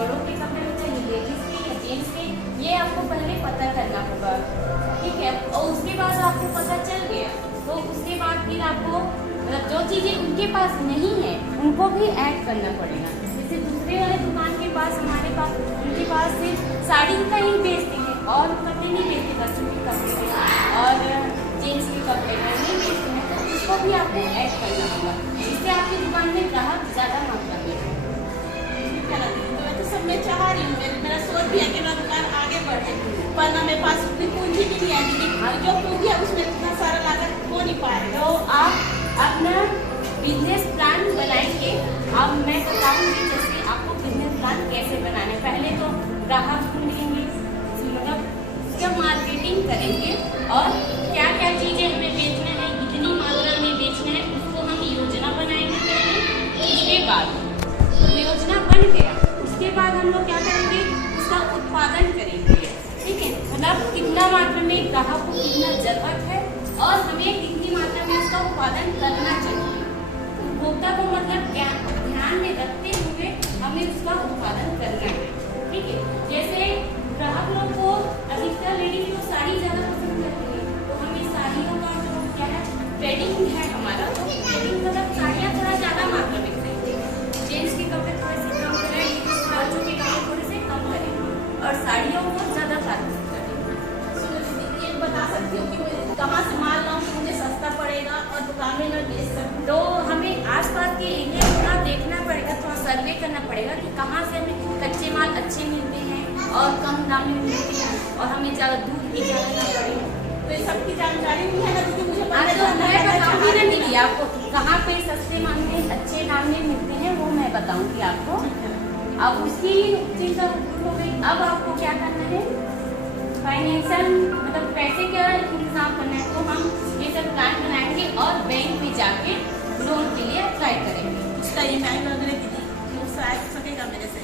बड़ों के कपड़े होते हैं, लेडीज के या जेंट्स के, ये आपको पहले पता करना होगा, ठीक है। और उसके बाद आपको पता चल गया तो उसके बाद फिर आपको मतलब जो चीज़ें उनके पास नहीं है उनको भी ऐड करना पड़ेगा। जैसे दूसरे वाले दुकान के पास हमारे पास उनके पास सिर्फ साड़ी का ही बेचते हैं और कपड़े नहीं बेचते, बच्चों के कपड़े और जेंट्स के कपड़े नहीं बेचते हैं, तो उसको भी आपको ऐड करना होगा, जिससे आपकी दुकान में ग्राहक ज़्यादा मात्रा में हो। तो मैं तो सब में चाह रही हूँ, मेरा सोच भी है कि मेरा दुकान आगे बढ़े, पर ना मेरे पास उतनी पूंजी भी नहीं है दीदी, जो पूंजी है उसमें इतना सारा लागत हो नहीं पाएगा। तो आप अपना बिजनेस प्लान बनाएंगे। अब मैं बताऊंगी जैसे आपको बिजनेस प्लान कैसे बनाने, पहले तो ग्राहक ढूंढेंगे, मतलब उसका मार्केटिंग करेंगे और क्या क्या चीज़ें हमें बेचना है, कितनी मात्रा में बेचना है, उसको हम योजना बनाएंगे पहले। उसके बाद योजना बन गया, उसके बाद हम लोग क्या करेंगे, उसका उत्पादन करेंगे, ठीक है। मतलब कितना मात्रा में ग्राहक को कितना जरूरत है और हमें कितनी मात्रा में उसका उत्पादन करना चाहिए, उपभोक्ता को मतलब ध्यान में रखते हुए हमें उसका उत्पादन करना है, ठीक है। जैसे ग्राहक लोग को अधिकतर लेडीज को साड़ी ज़्यादा पसंद करती है, तो हमें साड़ियों का जो क्या है ट्रेडिंग है हमारा, तो ट्रेडिंग मतलब साड़ियाँ थोड़ा ज़्यादा मात्रा में खरीदते हैं, जेंट्स के कपड़े थोड़े से कम करें, बच्चों के कपड़े थोड़े से कम करें और साड़ियों को ज़्यादा प्राथमिकता दें। ये बता सकती हूँ कि मैं कहाँ से माल लाऊँ कि मुझे सस्ता पड़ेगा और दुकान में मैं बेच सकूँ। तो हमें आसपास के एरिया थोड़ा देखना पड़ेगा, थोड़ा सर्वे करना पड़ेगा कि कहाँ से हमें कच्चे माल अच्छे मिलते हैं और कम दाम में मिलते हैं और हमें ज़्यादा दूर भी जाना ना पड़े। तो ये सबकी जानकारी नहीं है ना दीदी, मुझे आज तो मैं बताऊँगी ना दीदी आपको कहाँ पे सस्ते माल में अच्छे दाम में मिलते हैं, वो मैं बताऊँगी आपको। अब उसी चीज़ का हो गई। अब आपको क्या करना है, फाइनेंशियल मतलब पैसे का इंतजाम करना है, तो हम ये सब प्लान बनाएंगे और बैंक में जाके लोन के लिए अप्लाई करेंगे। उसका ईएमआई वगैरह दीदी उससे आ सकेगा मेरे से?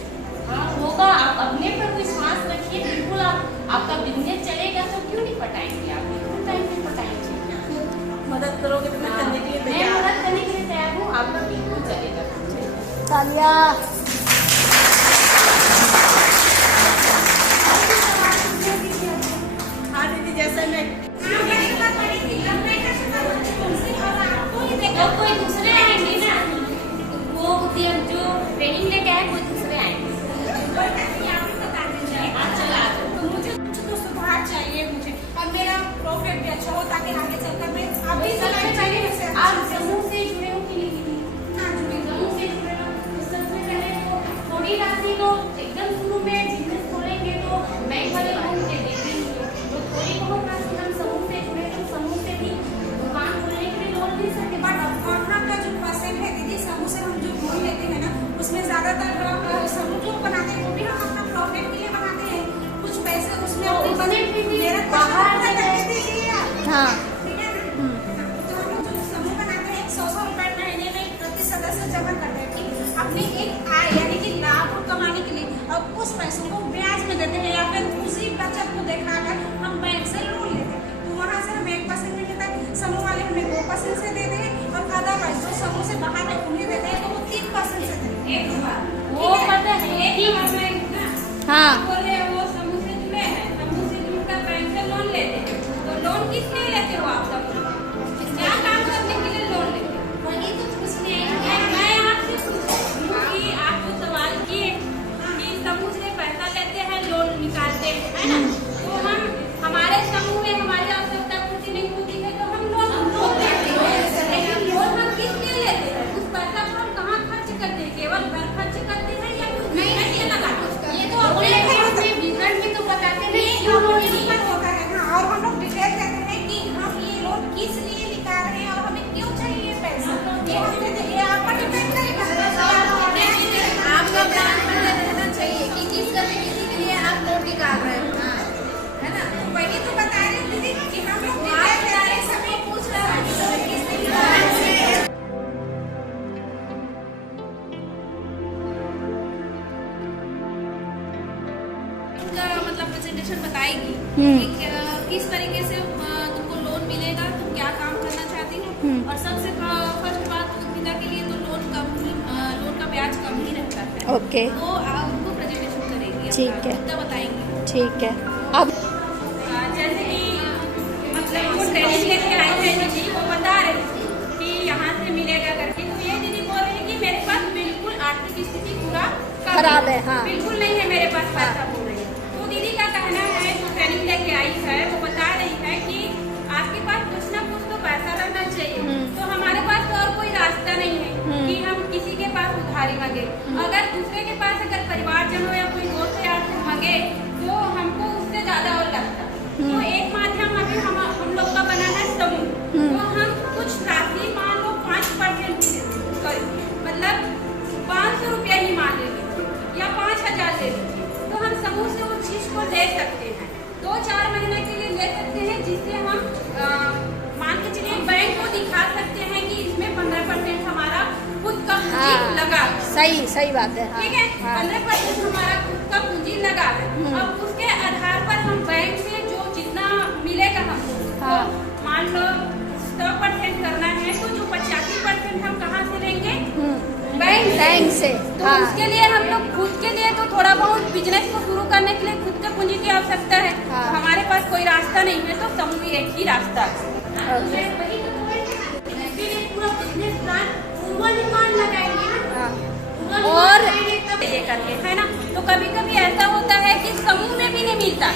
हाँ होगा, आप अपने पर विश्वास रखिए, बिल्कुल आपका बिजनेस चलेगा तो क्यों नहीं पटाएंगे, आप बिल्कुल टाइम से पटाएंगे। मदद करोगे तो मैं करने के लिए मैं तैयार मदद करने के लिए तैयार हूँ, आपका बिल्कुल चलेगा। तालिया। हाँ दीदी, जैसे मैं तो कोई दूसरे आएंगे ना, वो जो ट्रेनिंग लेके आए कोई दूसरे आएंगे। तो मुझे कुछ तो सुधार चाहिए मुझे, और मेरा प्रॉफिट भी अच्छा हो ताकि आगे चलकर मैं अभी सबसे पहले आप समूह से जुड़े हो कि नहीं? हाँ जुड़ी समूह से जुड़े हो तो सबसे पहले तो थोड़ी राशि तो एकदम शुरू में बिजनेस खोलेंगे तो बैंक वाले लोन दे देंगे, तो थोड़ी बहुत राशि हम समूह से जुड़े तो समूह से भी दुकान खोलने के लिए लोन दे सकते। बट अपना का जो परसेंट है दीदी, समूह से हम जो लोन लेते हैं ना, उसमें ज्यादातर लोग समूह जो बनाते हैं वो भी हम अपना प्रॉफिट के लिए बनाते हैं, कुछ पैसे उसमें अपनी उसमें भी मेरा बाहर करके दीजिए आप, हाँ ठीक है ना। तो हम लोग जो समूह बनाते हैं 100 रुपए महीने में प्रति सदस्य जमा करते हैं, ठीक, अपने एक आय यानी कि लाभ कमाने के लिए, और उस पैसों को ब्याज में देते हैं या फिर उसी बचत को दिखाकर हम बैंक से लोन लेते हैं, तो वहाँ से हमें 1% मिलता है, समूह वाले हमें 2% से देते हैं और अदरवाइज जो समूह से बाहर है उन्हें देते हैं तो वो 3% से देते हैं। वो पता है कि हमें हाँ बोले वो समूह से जुड़े हैं, समूह से जुड़कर बैंक से लोन लेते हैं, तो लोन किस लिए लेते हो आप सब? क्या काम करने के लिए लोन लेते हो? वही तो पूछने मैं आपसे पूछती हूँ कि आप जो सवाल किए कि समूह से पैसा लेते हैं लोन निकालते हैं, है ना, तो हम हमारे समूह में हमारी आवश्यकता पूर्ति नहीं होती है तो हम लोन लेते हैं, लेकिन लोन हम किस लिए लेते हैं? उस पैसा को हम कहाँ खर्च करते हैं? केवल घर खर्च करते हैं या कुछ नहीं लगाते? ये तो अपने विवरण में तो बताते ये नहीं जो क्यों लोन पर होता है ना, और हम लोग डिटेल कहते हैं कि हम ये लोन किस लिए निकाल रहे हैं और हमें क्यों चाहिए पैसा, ये हम देते हैं, ये आप पर डिपेंड करेगा। आपका प्लान पहले रहना चाहिए कि किस गतिविधि के लिए आप लोन निकाल रहे हो, है ना। वही तो बता रहे हैं दीदी कि हम लोग डिटेल समय पूछ रहे हैं कि लोन किस लिए निकाल रहे हैं। मतलब प्रेजेंटेशन बताएगी कि किस तरीके से तुमको लोन मिलेगा, तुम क्या काम करना चाहती हो, और सबसे फर्स्ट बात उद्यमिता के लिए तो लोन का ब्याज कम ही रहता है। ओके तो उनको प्रेजेंटेशन ठीक है, तो बताएंगे। ठीक है। अब जैसे कि मतलब वो ट्रेनिंग लेके आई है दीदी, वो बता रही थी कि यहाँ से मिलेगा करके, तो ये दीदी बोल रही है कि मेरे पास बिल्कुल आर्थिक स्थिति पूरा खराब है, हाँ। बिल्कुल नहीं है मेरे पास पैसा, बोल रही है। तो दीदी का कहना है, जो ट्रेनिंग लेके आई है वो बता रही है कि आपके पास कुछ ना कुछ तो पैसा रहना चाहिए। तो हमारे पास तो और कोई रास्ता नहीं है कि हम किसी के पास उधारी मांगे। अगर दूसरे के पास अगर परिवारजनों या कोई दोस्त यार से मांगे तो हमको उससे ज्यादा और लगता। तो एक माध्यम अभी हम लोग का बना है समूह। तो हम कुछ राशि मान लो 5% मतलब 500 रुपया ही मान लेंगे या 5000 ले लीजिए, तो हम समूह से उस चीज को ले सकते हैं। 2-4 महीने के लिए ले सकते हैं, जिससे हम मान के चलिए बैंक को दिखा सकते हैं कि इसमें 15% हमारा खुद का पूंजी लगा है। सही बात है। ठीक है, 15% हमारा खुद का पूंजी लगा है। अब उसके आधार पर हम बैंक से जो जितना मिलेगा हमको, तो मान लो 100% करना है, तो जो 85% हम कहाँ से लेंगे? बैंक से। तो उसके लिए हम लोग खुद के लिए तो थोड़ा बहुत बिजनेस को शुरू करने के लिए खुद के पूंजी की आवश्यकता है। तो हमारे पास कोई रास्ता नहीं है, तो समूह एक ही रास्ता है। पूरा बिजनेस प्लान पूर्वानुमान लगाएंगे ना, और ये करके है ना। तो कभी कभी ऐसा होता है कि समूह में भी नहीं मिलता,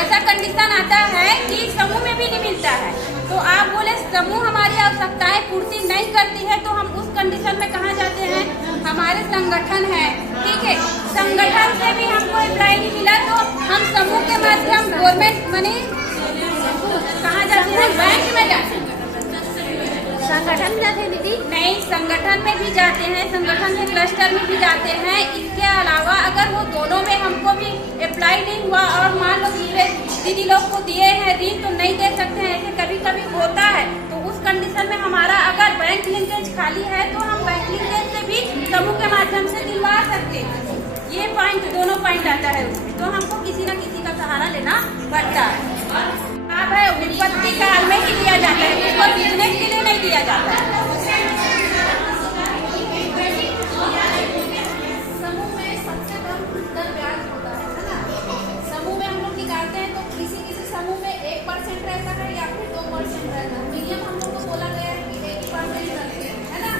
ऐसा कंडीशन आता है कि समूह में भी नहीं मिलता है। तो आप बोले समूह हमारी आवश्यकताएं पूर्ति नहीं करती है, तो हम उस कंडीशन में कहाँ जाते हैं? हमारे संगठन है, ठीक है, संगठन से भी हमको अप्लाई नहीं मिला, तो हम समूह के माध्यम गवर्नमेंट मनी कहाँ जाते हैं? बैंक में जाते हैं। संगठन में जाते हैं दीदी? नहीं, संगठन में भी जाते हैं, संगठन के क्लस्टर में भी जाते हैं। इसके अलावा अगर वो दोनों में हमको भी अप्लाई नहीं हुआ और मान लो दूसरे दीदी लोग को दिए हैं ऋण तो नहीं दे सकते हैं, ऐसे कभी कभी होता है। तो उस कंडीशन में हमारा अगर बैंक लिंकेज खाली है तो हम बैंक लिंकेज से भी समूह के माध्यम से दिलवा सकते हैं। ये पॉइंट, दोनों पॉइंट आता है उसमें, तो हमको किसी न किसी का सहारा लेना पड़ता है। अब है विपत्ति काल में ही दिया जाता है, उसको बिजनेस के लिए नहीं दिया जाता है। समूह में सबसे कम दर ब्याज होता है ना। समूह में हम लोग निकालते हैं तो किसी समूह में 1% रहता है या फिर 2% रहता है। मीडियम हम लोग को बोला गया है कि 1% रखते हैं, है ना।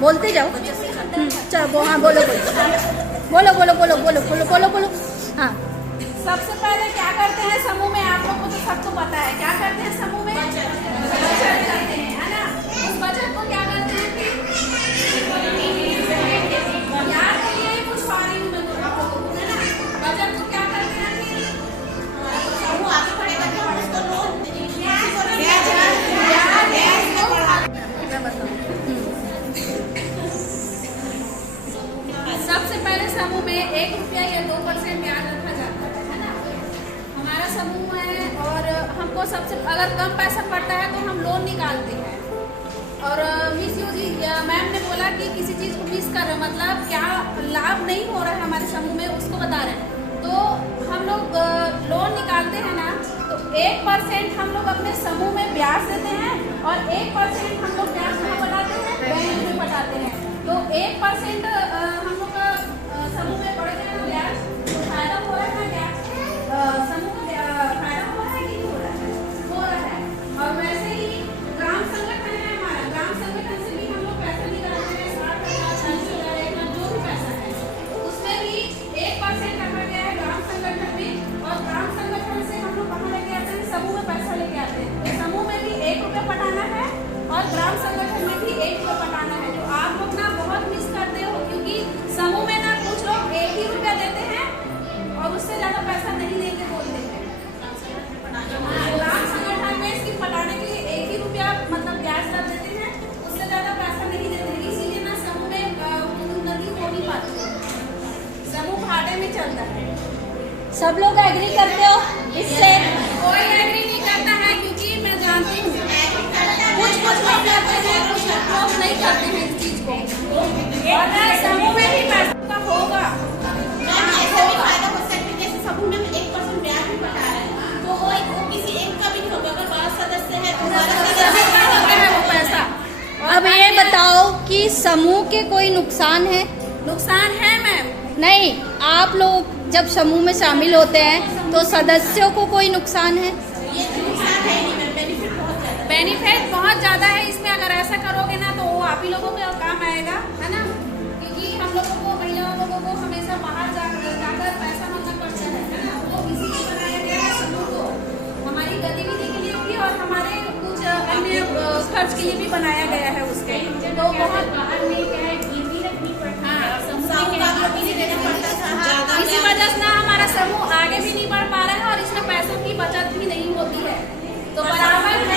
बोलते जाओ। चलो, हाँ बोलो बोलो। हाँ, सबसे पहले क्या करते हैं समूह में? आप लोग को तो सबको पता है क्या करते हैं समूह में? बचत करते हैं, है ना। उस बचत को क्या करते हैं कि यार के लिए ही कुछ पा रही हूँ मैं तो आप लोगों को, है ना। बचत को क्या करते हैं कि समूह आगे बढ़ेगा तो हम उसको लोन सबसे पहले समूह में 1 रुपया या 2% ब्याज रखा जाता है ना। हमारा समूह है और हमको सबसे अगर कम पैसा पड़ता है तो हम लोन निकालते हैं। और मिस यूजी मैम ने बोला कि किसी चीज़ को मिस कर रहे हैं, मतलब क्या लाभ नहीं हो रहा है हमारे समूह में, उसको बता रहे हैं। तो हम लोग लोन निकालते हैं ना, तो 1% हम लोग अपने समूह में ब्याज देते हैं और 1% हम लोग ब्याज में पटाते हैं, बैंक में पटाते हैं। तो 1% हम लोग का समूह में बढ़ गया ना ब्याज, तो फायदा हो रहा है क्या? समूह का फायदा हो रहा है कि नहीं हो रहा है? हो रहा है। और वैसे ही ग्राम संगठन है हमारा, ग्राम संगठन से भी हम लोग पैसा निकालते हैं, 60,000, 40,000, 1,00,000 जो भी पैसा है, उसमें भी 1% रखा गया है ग्राम संगठन में। और ग्राम संगठन से हम लोग कहाँ लेके आते हैं? समूह में पैसा लेके आते हैं। तो समूह में भी 1 रुपया पटाना है और ग्राम संगठन में भी 1 रुपया पटाना है। जो आप लोग ना बहुत मिस करते हो, क्योंकि समूह में ना कुछ लोग 1 ही रुपया देते हैं और उससे ज्यादा पैसा नहीं देंगे बोलते हैं। ग्राम संगठन में इसकी पटाने के लिए 1 ही रुपया मतलब ब्याज दर देते हैं, उससे ज्यादा पैसा नहीं देते। इसीलिए ना समूह में उन्नति हो नहीं पाती है, समूह घाटे में चलता है। सब लोग एग्री करते हो इससे? कोई एग्री नहीं करता है, क्योंकि मैं जानती हूँ कुछ लोग करते हैं, कुछ लोग नहीं करते हैं इस चीज को। और समूह में ही पैसा का होगा, ऐसा भी फायदा हो सकता है। जैसे समूह में 1% ब्याज भी बता रहा है, तो वो किसी एक का भी नहीं होगा। अगर 12 सदस्य है तो 12 सदस्य का होता है वो पैसा। अब ये बताओ कि समूह के कोई नुकसान है? नुकसान है मैम। नहीं, आप लोग जब समूह में शामिल होते हैं तो सदस्यों को कोई नुकसान है? बेनिफिट बहुत ज़्यादा है इसमें। अगर ऐसा करोगे ना तो वो आप ही लोगों के काम आएगा, है ना? क्योंकि हम लोगों को, महिला लोगों को हमेशा बाहर जाकर पैसा मांगना पड़ता है ना? वो इसीलिए बनाया गया है समूह को, हमारी गतिविधि के लिए भी और हमारे कुछ अन्य खर्च के लिए भी बनाया गया है उसके। तो बहुत बाहर में क्या है, गिरवी रखनी पड़ती है और समूह में क्या है, गिरवी देना पड़ता था। इसी वजह से ना हमारा समूह आगे भी नहीं बढ़ पा रहा है और इसमें पैसों की बचत भी नहीं होती है। तो बराबर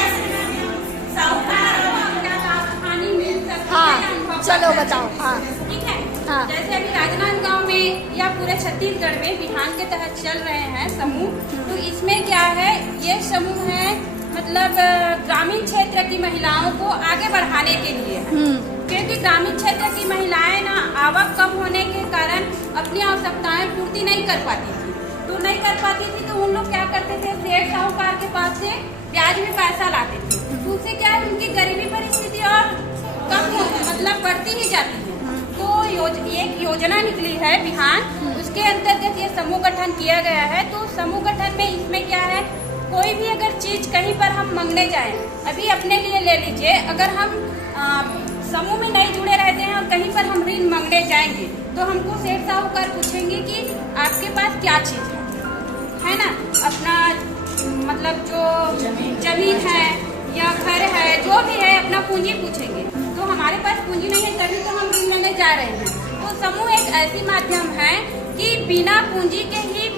हाँ, चलो बताओ। हाँ ठीक है। हाँ। जैसे अभी राजनांदगांव में या पूरे छत्तीसगढ़ में बिहान के तहत चल रहे हैं समूह, तो इसमें क्या है, ये समूह है मतलब ग्रामीण क्षेत्र की महिलाओं को आगे बढ़ाने के लिए है। क्योंकि ग्रामीण क्षेत्र की महिलाएं ना आवक कम होने के कारण अपनी आवश्यकताएं पूर्ति नहीं कर पाती थी। तो उन लोग क्या करते थे, सेठ साहूकार के पास से ब्याज में पैसा लाते थे। तो उससे क्या है, उनकी गरीबी परिस्थिति और कम मतलब बढ़ती ही जाती है। तो एक योजना निकली है बिहान, उसके अंतर्गत ये समूह गठन किया गया है। तो समूह गठन में इसमें क्या है, कोई भी अगर चीज कहीं पर हम मांगने जाएं, अभी अपने लिए ले लीजिए, अगर हम समूह में नहीं जुड़े रहते हैं और कहीं पर हम ऋण मांगने जाएंगे तो हमको सेठ साहूकार पूछेंगे कि आपके पास क्या चीज है ना? अपना मतलब जो जमीन है या घर है, जो भी है, अपना पूंजी पूछेंगे। तो हमारे पास पूंजी नहीं है तभी तो हम ऋण लेने जा रहे हैं। तो समूह एक ऐसी माध्यम है कि बिना पूंजी के ही,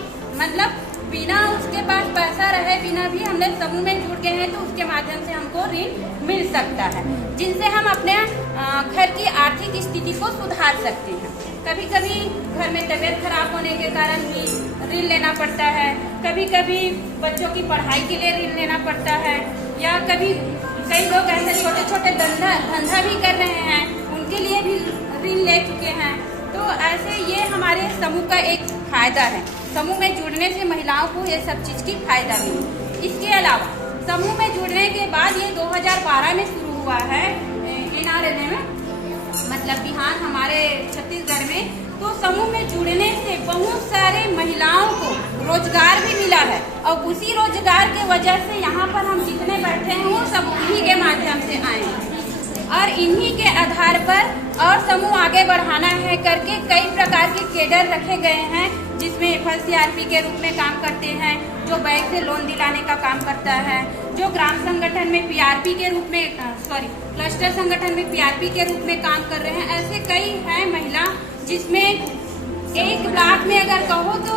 मतलब बिना उसके पास पैसा रहे बिना भी हमने समूह में जुड़ गए हैं तो उसके माध्यम से हमको ऋण मिल सकता है, जिनसे हम अपने घर की आर्थिक स्थिति को सुधार सकते हैं। कभी कभी घर में तबीयत खराब होने के कारण भी ऋण लेना पड़ता है, कभी कभी बच्चों की पढ़ाई के लिए ऋण लेना पड़ता है, या कभी कई लोग ऐसे छोटे छोटे धंधा भी कर रहे हैं, उनके लिए भी ऋण ले चुके हैं। तो ऐसे ये हमारे समूह का एक फायदा है। समूह में जुड़ने से महिलाओं को ये सब चीज़ की फायदा मिली। इसके अलावा समूह में जुड़ने के बाद ये 2012 में शुरू हुआ है NRLM में, मतलब बिहार हमारे छत्तीसगढ़ में। तो समूह में जुड़ने से बहुत सारे महिलाओं को रोजगार भी मिला है और उसी रोजगार के वजह से यहाँ पर हम जितने बैठे हैं वो सब उन्हीं के माध्यम से आए हैं और इन्हीं के आधार पर और समूह आगे बढ़ाना है करके कई प्रकार के केडर रखे गए हैं, जिसमें FLCRP के रूप में काम करते हैं, जो बैंक से लोन दिलाने का काम करता है, जो ग्राम संगठन में PRP के रूप में क्लस्टर संगठन में PRP के रूप में काम कर रहे हैं। ऐसे कई हैं महिला, जिसमें एक ब्लॉक में अगर कहो तो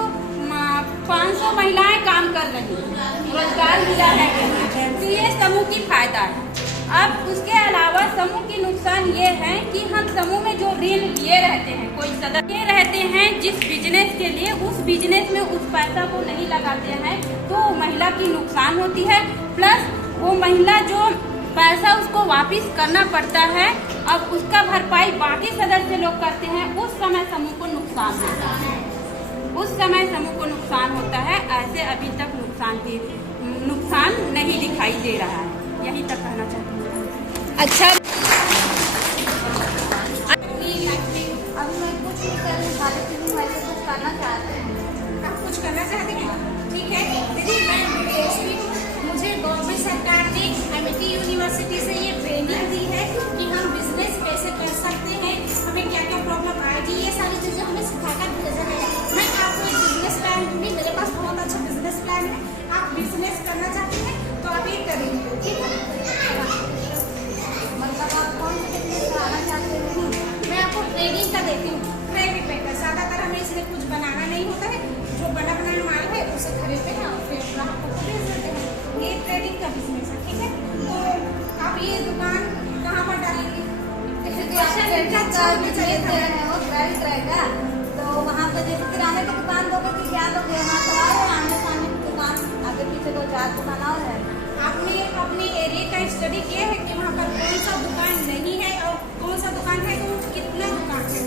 500 महिलाएं काम कर रही हैं, रोजगार मिला है। तो ये समूह की फायदा है। अब उसके अलावा समूह की नुकसान ये है कि हम समूह में जो ऋण लिए रहते हैं, कोई सदस्य रहते हैं जिस बिजनेस के लिए, उस बिजनेस में उस पैसा को नहीं लगाते हैं तो महिला की नुकसान होती है। प्लस वो महिला जो पैसा उसको वापस करना पड़ता है, अब उसका भरपाई बाकी सदस्य लोग करते हैं, उस समय समूह को नुकसान होता है। ऐसे अभी तक नुकसान नहीं दिखाई दे रहा है। यही तक कहना चाहती हूँ। अच्छा, अभी मैं कुछ नहीं कर रही, कुछ करना चाहते हैं। आप कुछ करना चाहते हैं? ठीक है दीदी, मैं विदेशी हूँ। मुझे गवर्नमेंट सरकार ने MIT यूनिवर्सिटी से ये ट्रेनिंग दी है कि हम बिजनेस कैसे कर सकते हैं, हमें क्या क्या प्रॉब्लम आएगी, ये सारी चीज़ें हमें सिखाकर भेजा गया है। मैं आपको एक बिजनेस प्लान दूँगी, मेरे पास बहुत अच्छा बिजनेस प्लान है। आप बिजनेस करना चाहते हैं तो आप ये करेंगे, ठीक है? मतलब आप कौन से बिजनेस कराना चाहते हैं? मैं आपको ट्रेनिंग का देती हूँ, क्रेडिट पेपर। ज़्यादातर हमें इसलिए कुछ बनाना नहीं होता है, जो बना बनाया माल है उसे खरीदते हैं और फिर ग्राहकों को बेच देते हैं। ये ट्रेडिंग का बिजनेस है, ठीक है? तो आप ये दुकान कहाँ पर डालेंगे? क्रेडिट रहेगा तो वहाँ पे जैसे किराने की दुकान दोगे कि क्या दोगे? वहाँ तो आमने सामने की दुकान, आगे पीछे को 4 दुकान और है। आपने अपने एरिया का स्टडी किया है कि वहाँ पर कौन सा दुकान नहीं है और कौन सा दुकान है तो कितना दुकान है?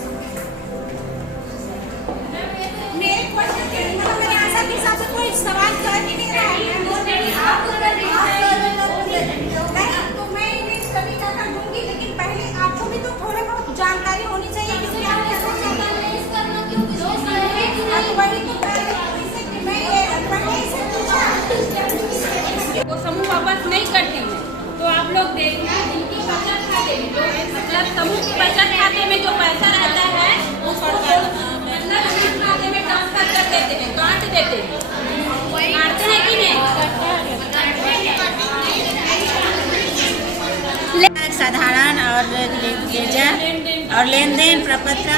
मेरे क्वेश्चन के मेरे आंसर के हिसाब से कोई सवाल कर ही नहीं रहा है। तो मैं इन्हें स्टडी कर दूंगी, लेकिन पहले आपको भी तो थोड़ा बहुत जानकारी होनी चाहिए कि क्या करना चाहिए। आप लोग देखना, इनकी बचत खाते में मतलब समूह की बचत खाते में जो पैसा रहता है उसको मतलब इस खाते में ट्रांसफर कर देते हैं, काट देते हैं, काटते हैं कि नहीं? साधारण और लेजर और लेन देन प्रपत्र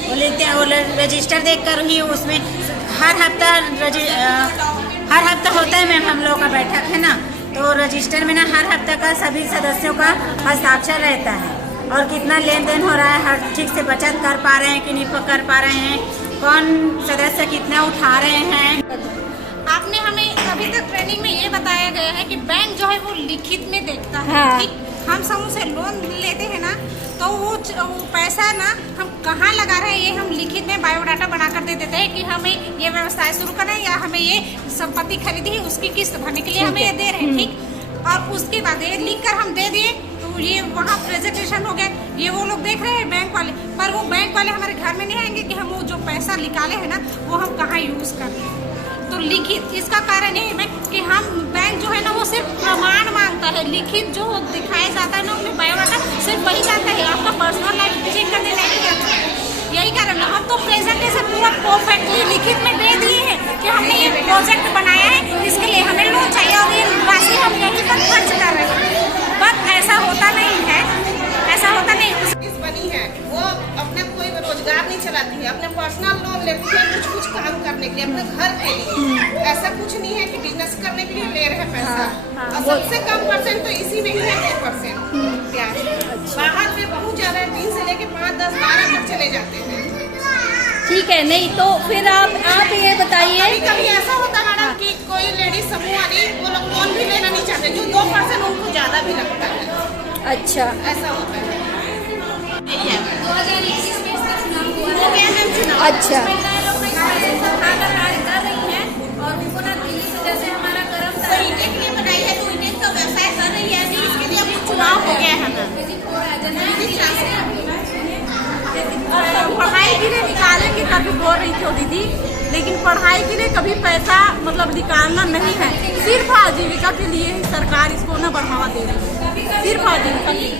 वो लेते हैं, वो रजिस्टर देखकर ही उसमें हर हफ्ता होता है मैम हम लोग का बैठक है ना, तो रजिस्टर में ना हर हफ्ता का सभी सदस्यों का हस्ताक्षर रहता है और कितना लेन देन हो रहा है, हर ठीक से बचत कर पा रहे हैं कि नहीं कर पा रहे हैं, कौन सदस्य कितना उठा रहे हैं। आपने हमें अभी तक ट्रेनिंग में ये बताया गया है कि बैंक जो है वो लिखित में देखता है। हाँ। ठीक, हम समूह से लोन लेते हैं ना, तो वो पैसा ना हम कहाँ लगा रहे हैं ये हम लिखित में बायोडाटा बना कर दे देते हैं कि हमें ये व्यवसाय शुरू करना है या हमें ये संपत्ति खरीदी है उसकी किस्त भरने के लिए हमें ये दे रहे हैं। ठीक, और उसके बाद ये लिख कर हम दे दिए तो ये वहाँ प्रेजेंटेशन हो गया, ये वो लोग देख रहे हैं बैंक वाले, पर वो बैंक वाले हमारे घर में नहीं आएंगे कि हम वो जो पैसा निकाले हैं ना वो हम कहाँ यूज कर रहे हैं। तो लिखित इसका कारण ये है कि हम बैंक जो है ना वो सिर्फ प्रमाण मांगता है, लिखित जो दिखाया जाता है ना उसमें बायोडाटा सिर्फ वही जाता है, आपका पर्सनल लाइफ चेक करने नहीं जाता है। यही कारण है हम तो प्रेजेंटेशन पूरा परफेक्टली लिखित में दे दिए हैं कि हमने ये प्रोजेक्ट बनाया है, इसके लिए हमें लोन चाहिए और ये राशि हम यहीं पर खर्च कर रहे हैं, बट ऐसा होता नहीं है, ऐसा होता नहीं। बनी है वो अपने कोई रोजगार नहीं चलाती है, अपने पर्सनल लोन लेती है कुछ काम करने के लिए, अपने घर के लिए, ऐसा कुछ नहीं है कि बिजनेस करने के लिए ले रहे हैं पैसा। और सबसे कम परसेंट तो इसी में ही है 2% ब्याज। बाहर में बहुत ज्यादा है, 3 से लेके 5, 10, 12 तक चले जाते हैं। ठीक है, नहीं तो फिर आप ये बताइए, कभी ऐसा होता है मैडम कि कोई लेडीज समूह वाली वो लोग लोन भी लेना नहीं चाहते, जो 2% उनको ज्यादा भी लगता है। अच्छा ऐसा होता है। 2021 में इसका चुनाव हुआ है। अच्छा और उनको ना दिल्ली से जैसे हमारा कर्मचारी ईटेक लिए बनाई है तो ईटेक का व्यवसाय कर रही है, नहीं इसके लिए अब चुनाव हो गया है ना। पढ़ाई के लिए निकाले की कभी बोल रही थी दीदी, लेकिन पढ़ाई के लिए कभी पैसा मतलब निकालना नहीं है, सिर्फ आजीविका के लिए ही सरकार इसको ना बढ़ावा दे रही है, सिर्फ आजीविका के लिए।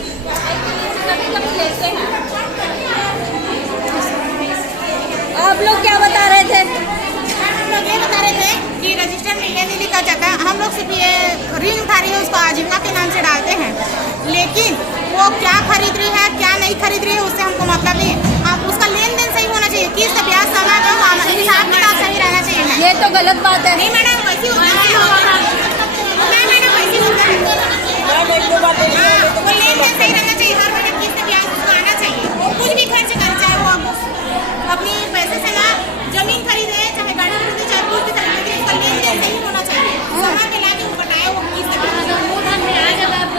आप लोग क्या बता रहे थे? हम लोग ये बता रहे थे कि रजिस्टर में ये नहीं लिखा जाता, हम लोग सिर्फ ये ऋण उठा रही है उसको आजीविका के नाम से डालते हैं, लेकिन वो क्या खरीद रही है क्या नहीं खरीद रही है उससे हमको मतलब नहीं। अब उसका लेन देन सही होना चाहिए, किस्त ब्याज समय हिसाब किताब सही रहना चाहिए। ये तो गलत बात है। नहीं मैडम वैसी होता है, मैडम वैसी होता है, वो लेन देन सही रहना चाहिए, हर महीने किस्त ब्याज उसको आना चाहिए, वो कुछ भी खर्च कर चाहे वो अपनी पैसे से ना जमीन खरीदे चाहे गाड़ी खरीदे चाहे कुछ भी खरीदे, लेकिन उसका लेन देन सही होना चाहिए, समय पे लाके वो बताया वो किस्त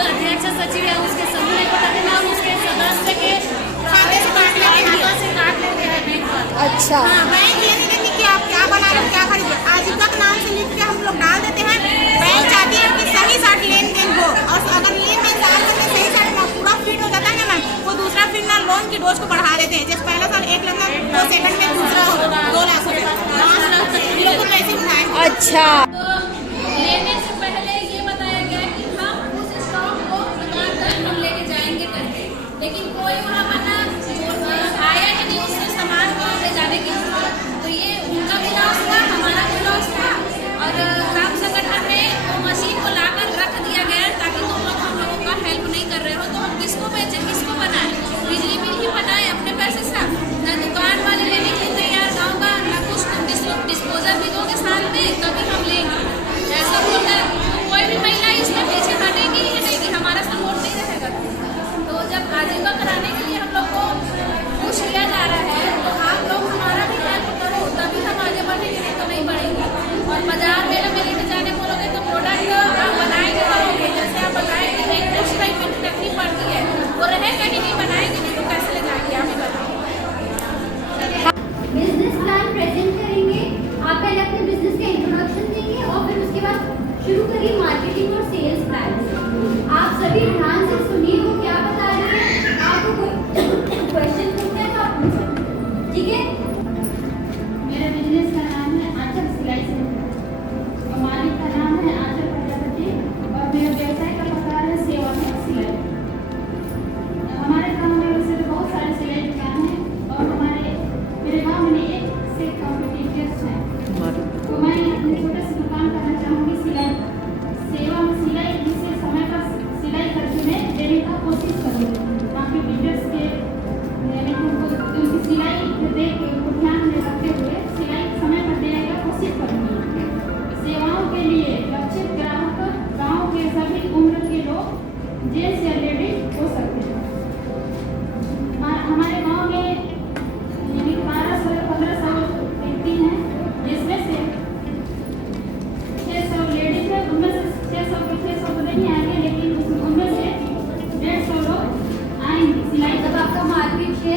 अध्यक्ष सचिव या उसके समूह नहीं पता देना, हम उसके सदस्य के खाते से काट लेते हैं बैंक वाले। अच्छा हाँ, बैंक ये नहीं देखती कि आप क्या बना रहे हो क्या खरीदे, आजीविका के नाम से लिख के हम लोग डाल देते हैं। बैंक चाहती है कि सही साथ लेन देन हो, और अगर लेन देन साल में सही साथ ना पूरा फिट हो जाता है ना वो दूसरा फिर ना लोन की डोज को बढ़ा देते हैं, जैसे पहला साल 1 लाख तो सेकंड में दूसरा 2 लाख हो जाता है, 5 लाख तक लोग को पैसे उठाए। अच्छा लेने से पहले ये बताया गया कि हम उस स्टॉक को दुकान तक हम लेके जाएंगे करके, लेकिन कोई वहाँ पर ना आया ही नहीं उससे सामान को ले जाने के लिए, तो ये उनका भी लॉस हुआ हमारा भी लॉस हुआ। और ग्राम संगठन में वो मशीन को लाकर रख दिया गया ताकि तुम लोग हम लोगों का हेल्प नहीं कर रहे हो तो हम किसको बेचें किसको बनाएं, बिजली बिल ही बनाएं अपने पैसे से, ना दुकान वाले लेने के लिए तैयार गाँव का, ना कुछ डिस्पोजल भी दोगे साथ में तभी हम लेंगे, ऐसा होता है।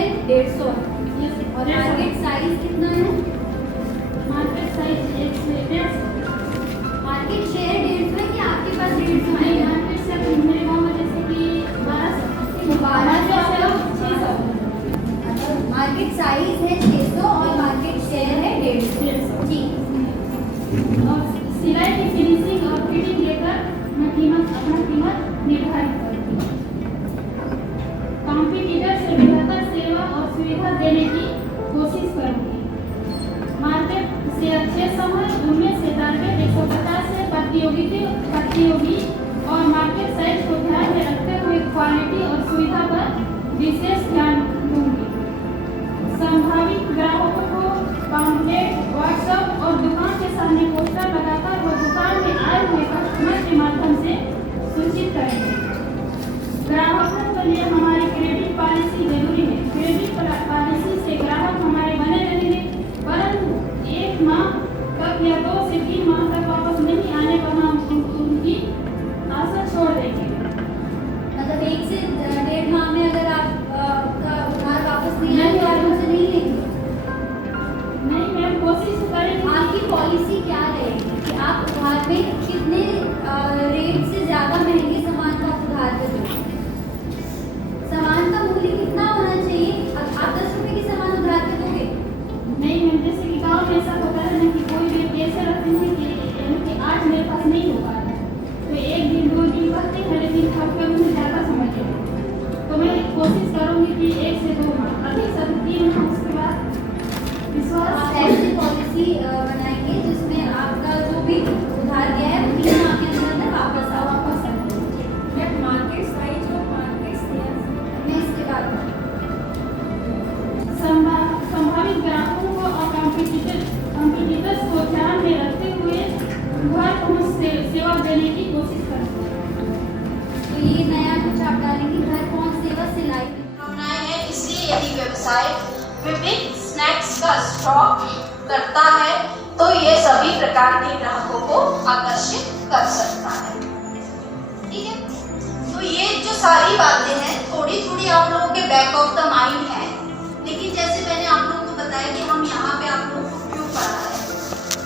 शेयर 150 और मार्केट साइज कितना है? Market size 150। मार्केट शेयर 150 है कि आपके पास 150 है? मार्केट से मेरे गाँव में जैसे कि 1200 600। मार्केट साइज है 600 और मार्केट शेयर है 150। ठीक। और सिलाई की फिनिशिंग और फिटिंग लेकर मैं अपना कीमत निर्धारित करती हूँ। कॉम्पिटिटर से बेहतर सेवा और सुविधा देने की कोशिश करूँगी। मार्केट से अच्छे समय उनमें से टारगेट 150 से प्रतियोगी और मार्केट साइज को ध्यान में रखते हुए क्वालिटी और सुविधा पर विशेष ध्यान दूंगी। संभावित ग्राहकों को पॉम्पलेट, व्हाट्सएप और दुकान के सामने पोस्टर लगाकर वो दुकान में आए हुए कस्टमर के माध्यम से सूचित करेंगे। ग्राहकों के लिए हमारी क्रेडिट पॉलिसी जरूरी है। क्रेडिट पॉलिसी से ग्राहक हमारे बने रहेंगे, परंतु 1 माह तक या 2 से 3 माह तक वापस नहीं आने पर हम उनकी आशा छोड़ देंगे। मतलब 1 से 1.5 माह में अगर आपका उधार वापस नहीं आए तो आप उनसे नहीं लेंगे? नहीं मैम, कोशिश करेंगे। आपकी पॉलिसी क्या रहेगी कि आप उधार में कितने रेट से ज़्यादा महंगे सामान का उधार पे दोगे? सामान का मूल्य कितना होना चाहिए? आप 10 रुपये की सामान उधार पे दोगे? नहीं मैम, जैसे कि गाँव में ऐसा होता है ना कि कोई भी ऐसे रखते हैं कि यानी कि आज मेरे पास नहीं हो पा रहा है, तो 1 दिन 2 दिन कहते हैं, लेकिन आपका मुझे ज़्यादा समझ लेंगे। तो मैं कोशिश करूँगी कि 1 से 2 माह, अधिक से अधिक 3 माह, उसके बाद आप ऐसी पॉलिसी बनाएंगे जिसमें आपका जो भी उधार गया है वो 3 माह के अंदर वापस आओ। मार्केट साइज और मार्केट शेयर मैं इसके बाद संभावित ग्राहकों को और कॉम्पिटिटर्स को ध्यान में रखते हुए घर पहुंच सेवा देने की कोशिश करेंगे। तो ये नया कुछ आप डालेंगे, घर पहुंच सेवा सिलाई। भावनाएं हैं, इसलिए यदि व्यवसाय विभिन्न स्नैक्स का स्टॉक करता है तो ये सभी प्रकार के ग्राहकों को आकर्षित कर सकता है। ठीक है, तो ये जो सारी बातें हैं थोड़ी थोड़ी आप लोगों के बैक ऑफ द माइंड है, लेकिन जैसे मैंने आप लोगों को बताया कि हम यहाँ पे आप लोगों को क्यों पढ़ा है,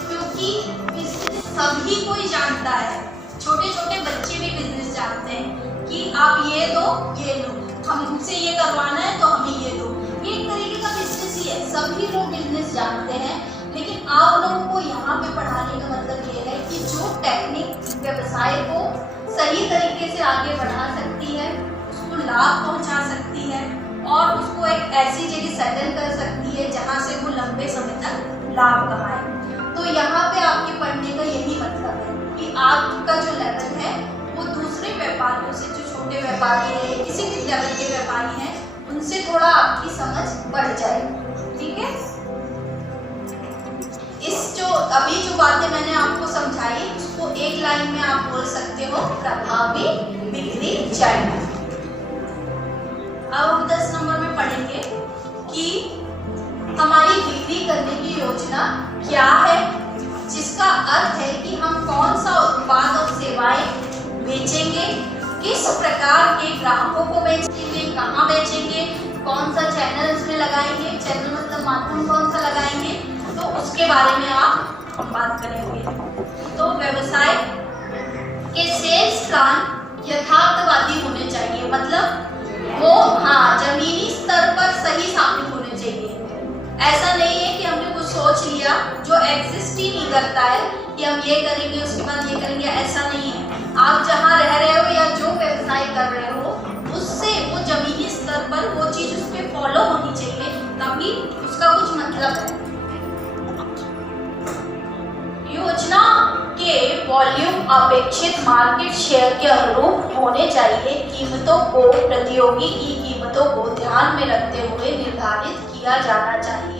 क्योंकि बिजनेस सभी कोई जानता है, छोटे छोटे बच्चे भी बिजनेस जानते हैं कि आप ये दो ये लो, हमसे ये करवाना है तो हमें ये दो। ये एक तरीके का बिजनेस ही है, सभी लोग बिजनेस जानते हैं, लेकिन आप लोगों को यहाँ पे पढ़ाने का मतलब ये है कि जो टेक्निक व्यवसाय को सही तरीके से आगे बढ़ा सकती है, उसको लाभ पहुँचा सकती है और उसको एक ऐसी जगह सेटल कर सकती है जहाँ से वो लंबे समय तक लाभ कमाए। तो यहाँ पे आपके पढ़ने का यही मतलब है कि आपका जो लेवल है वो दूसरे व्यापारियों से, जो छोटे व्यापारी है, किसी भी लेवल के व्यापारी हैं, उनसे थोड़ा आपकी समझ बढ़ जाएगी। ठीक है, इस जो अभी जो बातें मैंने आपको समझाई उसको एक लाइन में आप बोल सकते हो, प्रभावी बिक्री चैनल। अब हम 10 नंबर में पढ़ेंगे कि हमारी बिक्री करने की योजना क्या है, जिसका अर्थ है कि हम कौन सा उत्पाद और सेवाएं बेचेंगे, किस प्रकार के ग्राहकों को बेचेंगे, कहाँ बेचेंगे, कौन सा चैनल इसमें लगाएंगे, चैनल मतलब माध्यम कौन सा लगाएंगे, तो उसके बारे में हम बात करेंगे। तो व्यवसाय के सेल्स प्लान यथार्थवादी होने चाहिए, मतलब वो जमीनी स्तर पर सही साबित होने चाहिए। ऐसा नहीं है कि हमने कुछ सोच लिया जो एग्जिस्ट ही नहीं करता है कि हम ये करेंगे उसके बाद ये करेंगे, ऐसा नहीं है। आप जहाँ रह रहे हो या जो व्यवसाय कर रहे हो उससे वो जमीनी स्तर पर वो चीज़ उस पर फॉलो होनी चाहिए, तभी उसका कुछ मतलब है। योजना के वॉल्यूम अपेक्षित मार्केट शेयर के अनुरूप होने चाहिए। कीमतों को प्रतियोगी की कीमतों को ध्यान में रखते हुए निर्धारित किया जाना चाहिए।